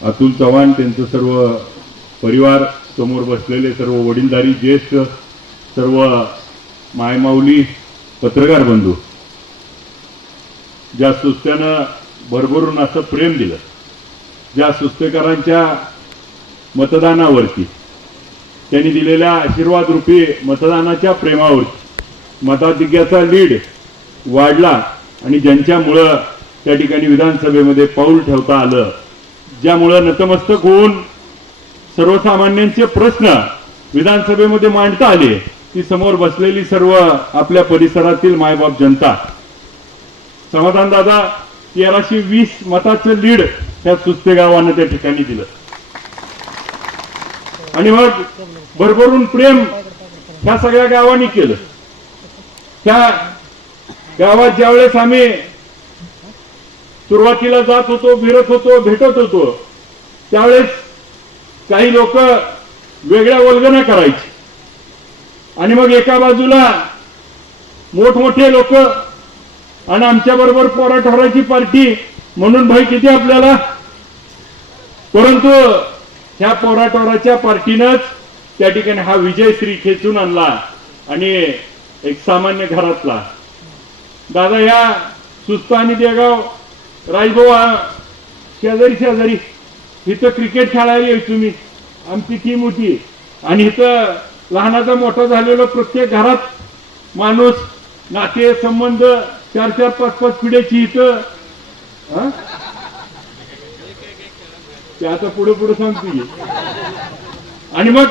अतुल चव्हाण त्यांचं सर्व परिवार समोर बसलेले सर्व वडीलधारी ज्येष्ठ सर्व मायमाऊली पत्रकार बंधू ज्या सुस्त्यानं भरभरून असं प्रेम दिलं ज्या सुस्तेकरांच्या मतदानावरती त्यांनी दिलेल्या आशीर्वाद रूपी मतदानाच्या प्रेमावरती मताधिक्याचा लीड वाढला आणि ज्यांच्यामुळं त्या ठिकाणी विधानसभेमध्ये पाऊल ठेवता आलं ज्यामुळं नतमस्तक होऊन सर्वसामान्यांचे प्रश्न विधानसभेमध्ये मांडता आले ती समोर बसलेली सर्व आपल्या परिसरातील मायबाप जनता. समाधान दादा तेराशे वीस मताचं लीड त्या सुस्ते गावानं त्या ठिकाणी दिलं. आणि मग भरभरून प्रेम ह्या सगळ्या गावांनी केलं. त्या गावात ज्यावेळेस आम्ही सुरुवातीला जात होतो फिरत होतो भेटत होतो. त्यावेळेस काही लोक वेगळ्या वल्गना करायची. आणि मग एका बाजूला मोठमोठे लोक आणि आमच्या बरोबर पोराठोराची पार्टी म्हणून भाई किती आपल्याला? परंतु ह्या पोराटोराच्या पार्टीनंच त्या ठिकाणी हा विजय श्री खेचून आणला आणि एक सामान्य घरातला. दादा या सुस्ता आणि देगाव राजभाऊ शेजारी शेजारी. इथं क्रिकेट खेळायला येईल तुम्ही. आमची टीम होती. आणि इथं लहानाचा मोठा झालेला प्रत्येक घरात माणूस नाते संबंध चार चार पाच पाच पिढ्याची इथं हा? ते आता पुढे पुढे सांगतो आणि मग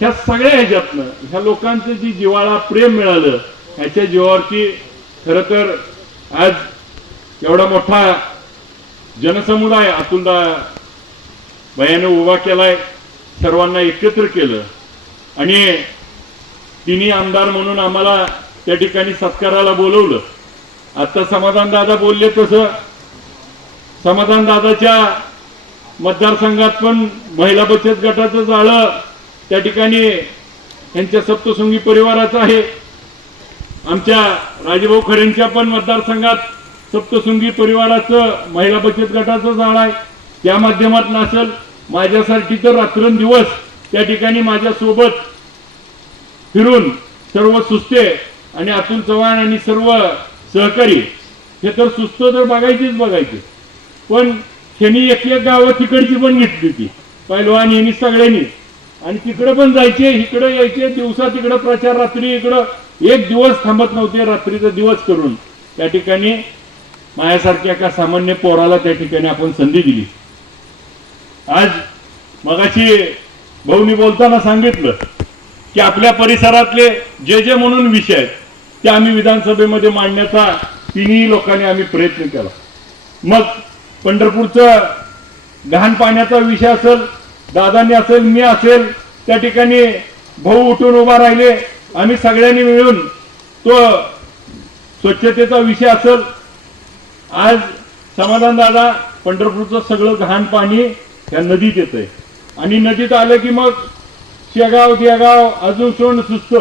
ह्या सगळ्या ह्याच्यातनं ह्या लोकांचं जी जिवाळा प्रेम मिळालं ह्याच्या जीवावरती खर तर आज एवढा मोठा जनसमुदाय अतुलदा भयाने उभा केलाय सर्वांना एकत्र केलं. आणि तिन्ही आमदार म्हणून आम्हाला त्या ठिकाणी सत्काराला बोलवलं. आता समाधान दादा बोलले तसं. समाधान दादाच्या मतदारसंघात पण महिला बचत गटाचं जाळं त्या ठिकाणी यांच्या सप्तसंगी परिवाराचं आहे. आमच्या राजेभाऊ खरेंच्या पण मतदारसंघात सप्तशृंगी परिवाराचं महिला बचत गटाचं जाळ आहे. त्या माध्यमातून असेल माझ्यासाठी तर रात्रंदिवस त्या ठिकाणी माझ्यासोबत फिरून सर्व सुस्ते आणि अतुल चव्हाण आणि सर्व सहकारी हे तर सुस्त तर बघायचीच बघायचे. पण त्यांनी एक एक गावं तिकडची पण घेतली होती. पैलवान यांनी सगळ्यांनी. आणि तिकडं पण जायचे इकडं यायचे दिवसा तिकडं प्रचार रात्री इकडं एक दिवस थांबत नव्हते रात्रीचा दिवस करून. त्या ठिकाणी माझ्यासारख्या एका सामान्य पोराला त्या ठिकाणी आपण संधी दिली. आज मगाशी भाऊनी बोलताना सांगितलं की आपल्या परिसरातले जे जे म्हणून विषय आहेत ते आम्ही विधानसभेमध्ये मांडण्याचा तिन्ही लोकांनी आम्ही प्रयत्न केला. मग पंढरपूरचं घाण पाण्याचा विषय असेल दादांनी असेल मी असेल त्या ठिकाणी भाऊ उठून उभा राहिले आम्ही सगळ्यांनी मिळून तो स्वच्छतेचा विषय असेल आज समाधान दादा पंढरपूरचं सगळं घाण पाणी या नदीत येतंय. आणि नदीत आलं की मग शेगाव देगाव अजून सोंड सुस्त.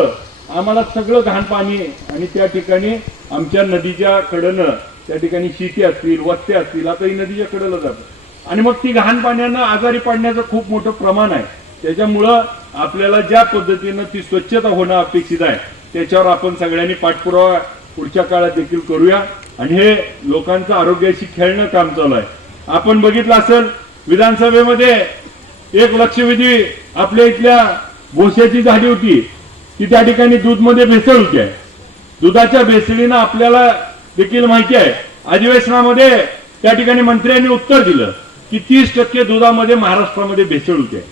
आम्हाला सगळं घाण पाणी आणि त्या ठिकाणी आमच्या नदीच्या कडनं त्या ठिकाणी शेती असतील वस्ते असतील आता ही नदीच्या कडेला जातं आणि मग ती घाण पाण्यानं आजारी पडण्याचं खूप मोठं प्रमाण आहे. त्याच्यामुळं आपल्याला ज्या पद्धतीनं ती स्वच्छता होणं अपेक्षित आहे त्याच्यावर आपण सगळ्यांनी पाठपुरावा पुढच्या काळात देखील करूया. आणि हे लोकांचं आरोग्याशी खेळणं काम चालू आहे. आपण बघितलं असेल विधानसभेमध्ये एक लक्षवेधी आपल्या इथल्या भोस्याची झाली होती. ती त्या ठिकाणी दूधमध्ये भेसळ होती. आहे दुधाच्या भेसळीनं आपल्याला देखील माहिती आहे. अधिवेशनामध्ये त्या ठिकाणी मंत्र्यांनी उत्तर दिलं की तीस टक्के दुधामध्ये महाराष्ट्रामध्ये भेसळ होते.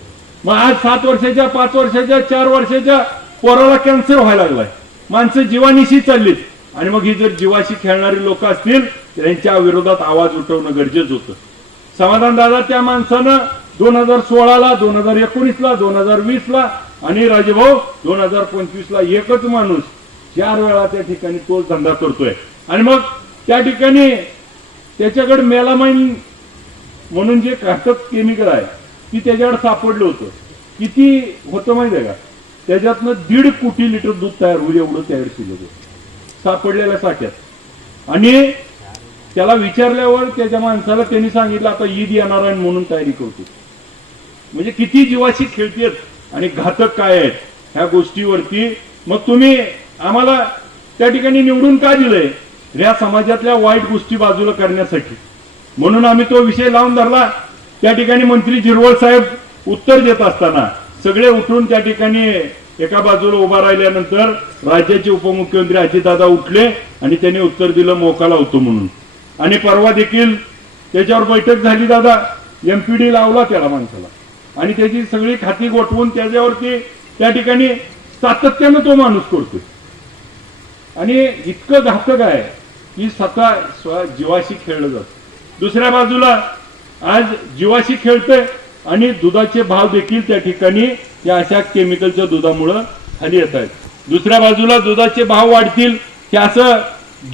मग आज सात वर्षाच्या पाच वर्षाच्या चार वर्षाच्या पोराला कॅन्सर व्हायला लागलाय. माणसं जीवानिशी चाललीत. आणि मग ही जर जीवाशी खेळणारी लोक असतील त्यांच्या विरोधात आवाज उठवणं गरजेचं होतं. समाधान दादा त्या माणसानं दोन हजार सोळाला दोन हजार एकोणीसला दोन हजार वीसला आणि राजेभाऊ दोन हजार पंचवीसला एकच माणूस चार वेळा त्या ठिकाणी तोच धंदा करतोय. आणि मग त्या ठिकाणी त्याच्याकडे मेलामाइन म्हणून जे घातक केमिकल आहे ती त्याच्याकडे सापडलं होतं. किती होतं माहिती आहे का? त्याच्यातनं दीड कोटी लिटर दूध तयार होईल एवढं तयार केलं होतं. सापडलेल्या साठ्यात. आणि त्याला विचारल्यावर त्याच्या माणसाला त्यांनी सांगितलं आता ईद येणार आहे म्हणून तयारी करतो. म्हणजे किती जीवाशी खेळतेत आणि घातक काय आहेत ह्या गोष्टीवरती. मग तुम्ही आम्हाला त्या ठिकाणी निवडून का दिलंय? या समाजातल्या वाईट गोष्टी बाजूला करण्यासाठी. म्हणून आम्ही तो विषय लावून धरला. त्या ठिकाणी मंत्री जिरवळ साहेब उत्तर देत असताना सगळे उठून त्या ठिकाणी एका बाजूला उभा राहिल्यानंतर राज्याचे उपमुख्यमंत्री अजितदादा उठले आणि त्यांनी उत्तर दिलं मोकाला होतो म्हणून. आणि परवा देखील त्याच्यावर बैठक झाली दादा. एमपीडी लावला त्याला माणसाला. आणि त्याची सगळी खाती गोठवून त्याच्यावरती त्या ठिकाणी सातत्यानं तो माणूस करतोय. आणि इतकं घातक आहे की स्वतः स्व जीवाशी खेळलं जात. दुसऱ्या बाजूला आज जीवाशी खेळतंय. आणि दुधाचे भाव देखील त्या ठिकाणी या अशा केमिकलच्या दुधामुळं खाली येत आहेत. दुसऱ्या बाजूला दुधाचे भाव वाढतील की असं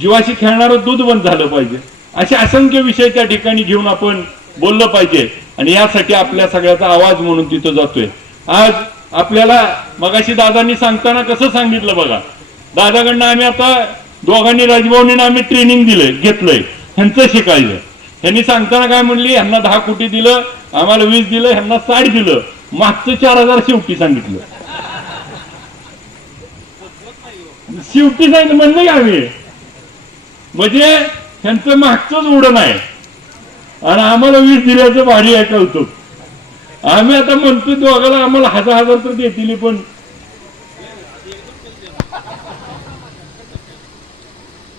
जीवाशी खेळणारं दूध बंद झालं पाहिजे. असे असंख्य विषय त्या ठिकाणी घेऊन आपण बोललं पाहिजे. आणि यासाठी आपल्या सगळ्याचा आवाज म्हणून तिथं जातोय. आज आपल्याला मगाशी दादांनी सांगताना कसं सांगितलं बघा. दादाकडनं आम्ही आता दोघांनी राजभवनीनं आम्ही ट्रेनिंग दिलंय घेतलंय ह्यांचं शिकायचं. ह्यांनी सांगताना काय म्हणली? ह्यांना दहा कोटी दिलं आम्हाला वीस दिलं ह्यांना साठ दिलं. मागचं चार हजार शेवटी सांगितलं. शेवटी सांगितलं म्हणलं की आम्ही. म्हणजे ह्यांचं मागचंच उडण आहे. आणि आम्हाला वीस दिल्याचं भारी आहे कौतुक आम्ही आता म्हणतो दोघाला आम्हाला हजार हजार तर देतील पण.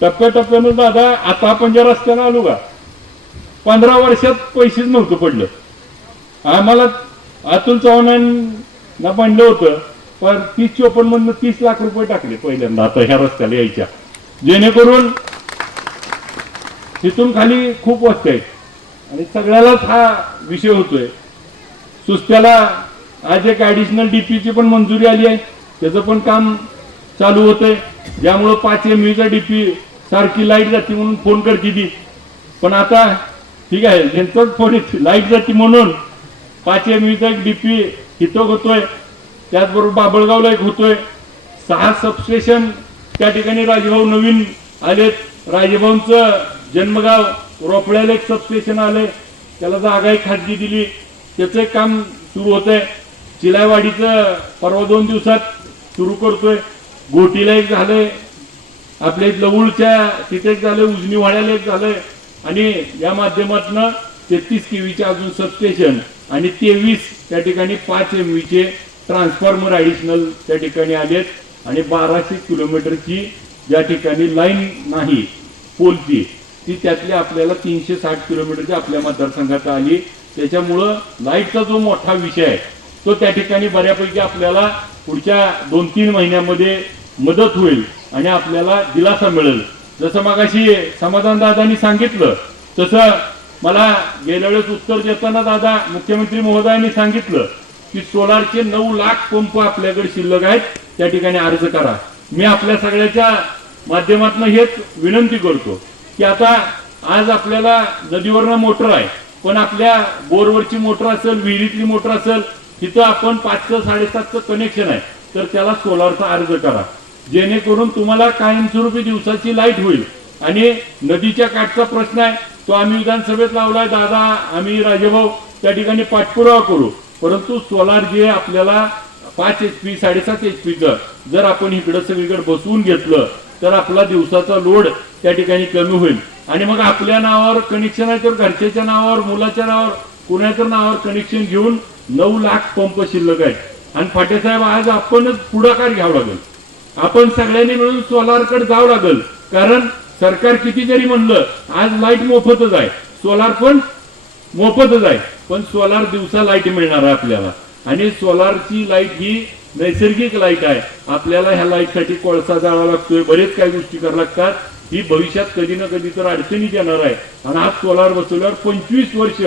टप्प्याटप्प्यानं दादा आता आपण ज्या रस्त्यानं आलो का पंधरा वर्षात पैसेच नव्हतं पडलं. आम्हाला अतुल चव्हाणांना म्हणलं होतं पण तीस चोपन्न मधनं तीस लाख रुपये टाकले पहिल्यांदा आता ह्या रस्त्याला यायच्या. जेणेकरून तिथून खाली खूप वस्त आहेत. आणि सगळ्यालाच हा विषय होतोय. सुस्त्याला आज एक ॲडिशनल डीपीची पण मंजुरी आली आहे. त्याचं पण काम चालू होतंय. ज्यामुळं पाच एम यूचा डीपी सारखी लाइट जाते म्हणून फोन करते ती. पण आता ठीक आहे त्यांचाच फोन लाइट जाते म्हणून पाच एम एक डीपी हिथं होतोय. त्याचबरोबर बाबळगावला एक होतोय. सहा सबस्टेशन त्या ठिकाणी राजभाऊ नवीन आलेत. राजभाऊंचं जन्मगाव रोपड्याला एक सबस्टेशन आलंय. त्याला जागा एक खाजगी दिली. त्याचं एक काम सुरू होत आहे चिलायवाडीचं परवा दोन दिवसात सुरू करतोय. गोटीला एक झालंय. आपल्या लवळच्या तिथे एक झालंय. उजनी वाड्याला एक झालंय. आणि या माध्यमातनं तेहतीस केवीचे अजून सबस्टेशन आणि तेवीस त्या ठिकाणी पाच एम चे ट्रान्सफॉर्मर ॲडिशनल त्या ठिकाणी आलेत आणि बाराशे किलोमीटरची ज्या ठिकाणी लाईन नाही पोलची ती त्यातली आपल्याला तीनशे साठ किलोमीटरची आपल्या मतदारसंघात आली. त्याच्यामुळं लाईटचा जो मोठा विषय आहे तो त्या ठिकाणी बऱ्यापैकी आपल्याला पुढच्या दोन तीन महिन्यामध्ये मदत होईल आणि आपल्याला दिलासा मिळेल. जसं मागाशी समाधान दादांनी सांगितलं तसं मला गेल्या वेळेस उत्तर देताना दादा मुख्यमंत्री महोदयांनी सांगितलं की सोलारचे नऊ लाख पंप आपल्याकडे शिल्लक आहेत त्या ठिकाणी अर्ज करा. मी आपल्या सगळ्याच्या माध्यमातून हेच विनंती करतो की आता आज आपल्याला नदीवरनं मोटर आहे पण आपल्या बोरवरची मोटर असेल विहिरीतली मोटर असेल तिथं आपण पाचचं साडेसातचं कनेक्शन आहे तर त्याला सोलारचा अर्ज करा. जेणेकरून तुम्हाला कायमस्वरूपी दिवसाची लाइट होईल. आणि नदीच्या काठचा प्रश्न आहे तो आम्ही विधानसभेत लावलाय दादा आम्ही राजेभाऊ त्या ठिकाणी पाठपुरावा करू. परंतु सोलार जे आपल्याला पाच एच पी साडेसात एच पीचं जर आपण इकडं सगळीकडे बसवून घेतलं तर आपला दिवसाचा लोड त्या ठिकाणी कमी होईल. आणि मग आपल्या नावावर कनेक्शन आहे तर घरच्याच्या नावावर मुलाच्या नावावर कुणाच्या नावावर कनेक्शन घेऊन नऊ लाख पंप शिल्लक आहेत. आणि फाटेसाहेब आज आपणच पुढाकार घ्यावा लागेल. आपण सगळ्यांनी मिळून सोलारकडे जावं लागेल. कारण सरकार किती जरी म्हणलं आज लाइट मोफतच आहे. सोलार पण मोफतच आहे. पण सोलार दिवसा लाइट मिळणार आहे आपल्याला. आणि सोलारची लाइट ही नैसर्गिक लाइट आहे. आपल्याला ह्या लाईटसाठी कोळसा जाळा लागतोय बरेच काही गोष्टी कराव्या लागतात. ही भविष्यात कधी ना कधी तर अडचणीत येणार आहे. आणि आज सोलार बसवल्यावर पंचवीस वर्ष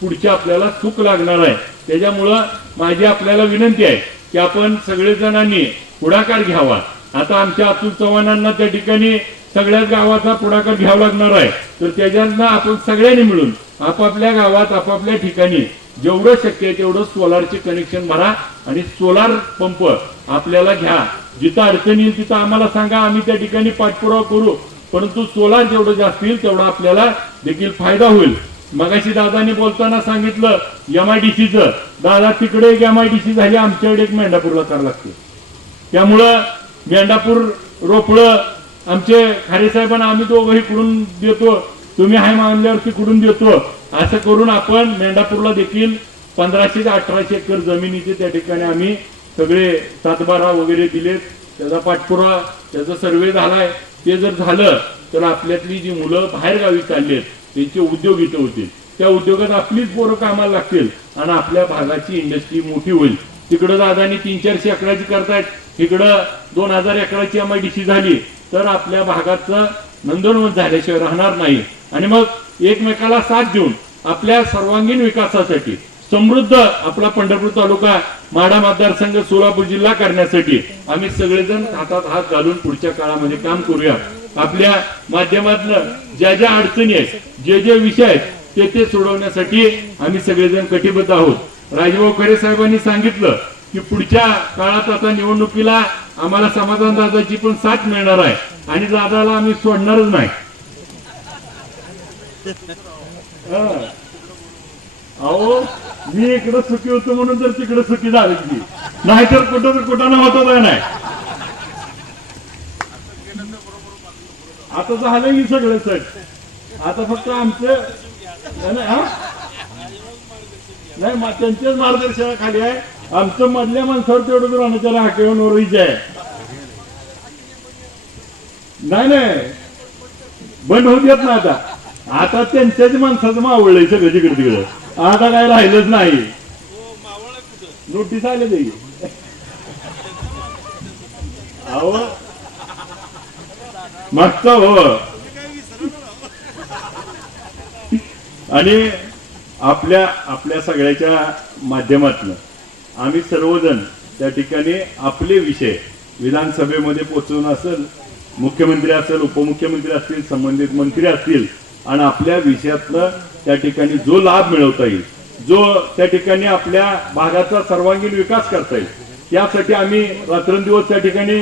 पुढचे आपल्याला सुख लागणार आहे. त्याच्यामुळं माझी आपल्याला विनंती आहे की आपण सगळेजणांनी पुढाकार घ्यावा. आता आमच्या अतुल चव्हाणांना त्या ठिकाणी सगळ्याच गावाचा पुढाकार घ्यावा लागणार आहे. तर त्याच्यातनं आपण सगळ्यांनी मिळून आपापल्या गावात आपापल्या ठिकाणी जेवढं शक्य आहे तेवढं सोलारचे कनेक्शन भरा आणि सोलार पंप आपल्याला घ्या. जिथं अडचणी येईल तिथं आम्हाला सांगा आम्ही त्या ठिकाणी पाठपुरावा करू. परंतु सोलार जेवढं जास्त येईल तेवढा आपल्याला देखील फायदा होईल. मगाशी दादानी बोलताना सांगितलं एमआयडीसीचं दादा तिकडे एक एमआयडीसी झाली आमच्याकडे एक मेंढापूरला करावं लागते. त्यामुळं मेंढापूर रोपळं आमचे खारे साहेबांना आम्ही दोघंही इकडून देतो. तुम्ही हाय मानल्यावर तिकडून देतो. असं करून आपण मेंढापूरला देखील पंधराशे ते अठराशे एकर जमिनीचे त्या ठिकाणी आम्ही सगळे सातबारा वगैरे दिलेत. त्याचा पाठपुरावा त्याचा सर्वे झालाय. ते जर झालं तर आपल्यातली जी मुलं बाहेर गावी चालली आहेत त्यांचे उद्योग इथं होतील त्या उद्योगात आपलीच पोरं कामाला लागतील आणि आपल्या भागाची इंडस्ट्री मोठी होईल. तिकडं दादानी तीन चारशे एकराची करतायत. तिकडं दोन हजार एकराची सी झाली. तर आपल्या भागाचं नंदनवन झाल्याशिवाय राहणार नाही. आणि मग एकमेकाला साथ देऊन आपल्या सर्वांगीण विकासासाठी समृद्ध आपला पंढरपूर तालुका माडा मतदारसंघ सोलापूर जिल्हा करण्यासाठी आम्ही सगळेजण हातात हात घालून पुढच्या काळामध्ये काम करूया. आपल्या माध्यमातलं ज्या ज्या अडचणी आहेत जे जे विषय आहेत ते ते सोडवण्यासाठी आम्ही सगळेजण कटिबद्ध आहोत. राजभाऊ खरे साहेबांनी सांगितलं की पुढच्या काळात आता निवडणुकीला आम्हाला समाधान दादाची पण साथ मिळणार आहे. आणि दादाला आम्ही सोडणारच नाही. अहो मी इकडं सुखी होतो म्हणून तर तिकडे सुखी झाली की. नाहीतर कुठं कुठं नव्हतं काय नाही. आता झालं की सगळं सर आता फक्त आमचं नाही, त्यांच्याच मार्गदर्शनाखाली आहे. आमचं मधल्या माणसावर तेवढं राहण्याच्या राखेवर नोरवीच आहे. नाही नाही. बंद होत येत ना आता. आता त्यांच्याच माणसाचं मावळलंय सगळं तिकडे तिकडे. आता काय राहिलंच नाही. नोटीस आले ते अहो. मागचा हो. आणि आपल्या आपल्या सगळ्याच्या माध्यमातनं आम्ही सर्वजण त्या ठिकाणी आपले विषय विधानसभेमध्ये पोचवून असेल मुख्यमंत्री असेल उपमुख्यमंत्री असतील संबंधित मंत्री असतील आणि आपल्या विषयातलं त्या ठिकाणी जो लाभ मिळवता येईल जो त्या ठिकाणी आपल्या भागाचा सर्वांगीण विकास करता येईल यासाठी आम्ही रात्रंदिवस त्या ठिकाणी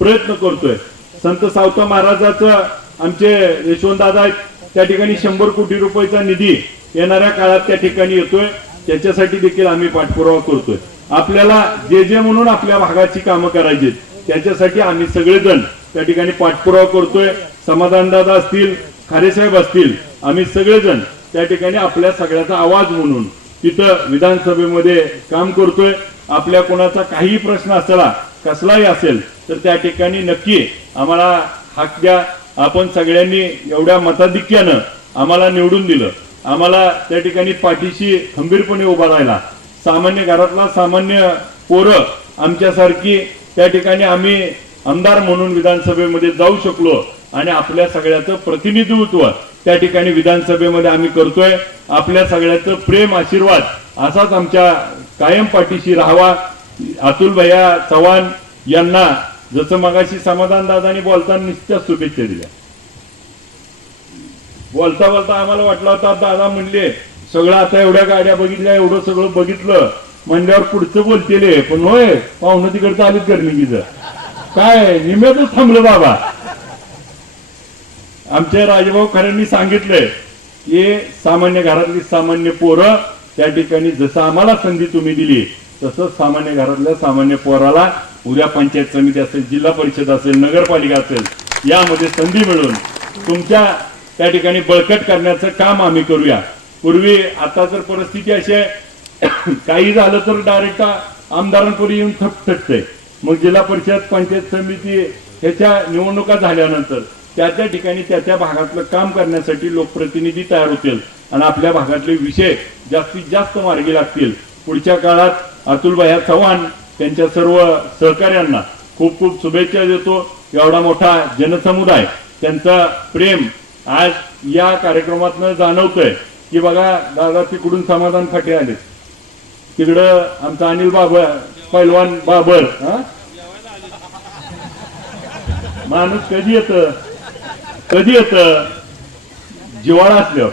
प्रयत्न करतोय. संत सावता महाराजाचं आमचे यशवंत दादा आहेत त्या ठिकाणी शंभर कोटी रुपयाचा निधी येणाऱ्या काळात त्या ठिकाणी येतोय. त्याच्यासाठी देखील आम्ही पाठपुरावा करतोय. आपल्याला जे जे म्हणून आपल्या भागाची कामं करायची त्याच्यासाठी आम्ही सगळेजण त्या ठिकाणी पाठपुरावा करतोय. समाधानदादा असतील खारेसाहेब असतील आम्ही सगळेजण त्या ठिकाणी आपल्या सगळ्याचा आवाज म्हणून तिथं विधानसभेमध्ये काम करतोय. आपल्या कोणाचा काही प्रश्न असला कसलाही असेल तर त्या ठिकाणी नक्की आम्हाला हाक द्या. आपण सगळ्यांनी एवढ्या मताधिक्यानं आम्हाला निवडून दिलं. आम्हाला त्या ठिकाणी पाठीशी खंबीरपणे उभा राहिला सामान्य घरातला सामान्य पोरं आमच्यासारखी त्या ठिकाणी आम्ही आमदार म्हणून विधानसभेमध्ये जाऊ शकलो आणि आपल्या सगळ्याचं प्रतिनिधित्व त्या ठिकाणी विधानसभेमध्ये आम्ही करतोय. आपल्या सगळ्याचं प्रेम आशीर्वाद असाच आमच्या कायम पाठीशी राहावा. अतुल भैया चव्हाण यांना जसं मगाशी समाधान दादानी बोलताना निश्चित शुभेच्छा दिल्या. बोलता बोलता आम्हाला वाटलं होता दादा म्हणले सगळं आता एवढ्या गाड्या बघितल्या एवढं सगळं बघितलं म्हणल्यावर पुढचं बोलतेले पण होय पाहुणं तिकडचं आलीच गर्मिकीचं काय निम्यातच थांबलं बाबा. आमच्या राजभाऊ खऱ्यांनी सांगितलंय की सामान्य घरातली सामान्य पोरं त्या ठिकाणी जसं आम्हाला संधी तुम्ही दिली तसंच सामान्य घरातल्या सामान्य पोराला उद्या पंचायत समिती असेल जिल्हा परिषद असेल नगरपालिका असेल यामध्ये संधी मिळून तुमच्या त्या ठिकाणी बळकट करण्याचं काम आम्ही करूया. पूर्वी आता जर परिस्थिती अशी आहे काही झालं तर डायरेक्ट आमदारांपुढे येऊन थपथटतंय मग जिल्हा परिषद पंचायत समिती ह्याच्या निवडणुका झाल्यानंतर त्या त्या ठिकाणी त्या त्या भागातलं काम करण्यासाठी लोकप्रतिनिधी तयार होतील. आणि आपल्या भागातले विषय जास्तीत जास्त मार्गी लागतील. पुढच्या काळात अतुलभाई चव्हाण त्यांच्या सर्व सहकार्यांना खूप खूप शुभेच्छा देतो. एवढा मोठा जनसमुदाय त्यांचा प्रेम आज या कार्यक्रमातनं जाणवतोय की बघा दादा तिकडून समाधान फाटे आले. तिकडं आमचा अनिल बाबर पैलवान बाबर हा? माणूस कधी येत? कधी येत? जिवाळा असल्यावर.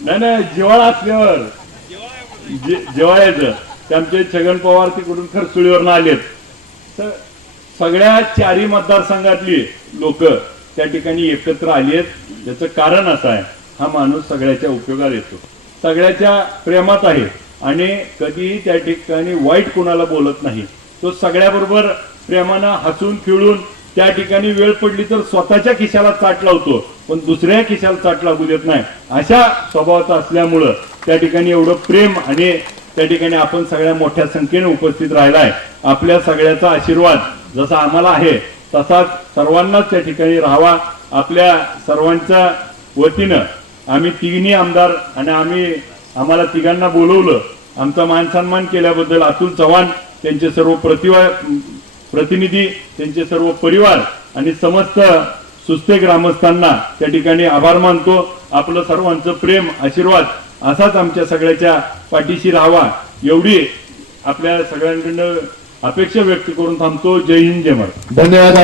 नाही नाही जिवाळा असल्यावर. जिवाळ्याचं जेव्हा आमचे छगन पवार तिकडून खरसुळीवर आलेत. तर सगळ्या चारी मतदारसंघातली लोक त्या ठिकाणी एकत्र आली आहेत. याचं कारण असं आहे हा माणूस सगळ्याच्या उपयोगात येतो. सगळ्याच्या प्रेमात आहे आणि कधीही त्या ठिकाणी वाईट कोणाला बोलत नाही. तो सगळ्याबरोबर प्रेमानं हसून खेळून त्या ठिकाणी वेळ पडली तर स्वतःच्या खिशाला चाट लावतो पण दुसऱ्या खिशाला चाट लागू देत नाही. अशा स्वभावाचा असल्यामुळं त्या ठिकाणी एवढं प्रेम आणि त्या ठिकाणी आपण सगळ्या मोठ्या संख्येने उपस्थित राहिलाय. आपल्या सगळ्याचा आशीर्वाद जसा आम्हाला आहे तसाच सर्वांनाच त्या ठिकाणी राहावा. आपल्या सर्वांच्या वतीनं आम्ही तिघी आमदार आणि आम्ही आम्हाला तिघांना बोलवलं. आमचा मान सन्मान केल्याबद्दल अतुल चव्हाण त्यांचे सर्व प्रतिभा प्रतिनिधी त्यांचे सर्व परिवार आणि समस्त सुस्ते ग्रामस्थांना त्या ठिकाणी आभार मानतो. आपलं सर्वांचं प्रेम आशीर्वाद असाच आमच्या सगळ्याच्या पाठीशी राहावा. एवढी आपल्या सगळ्यांकडनं अपेक्षा व्यक्त करून थांबतो. जय हिंद जय महाराज धन्यवाद.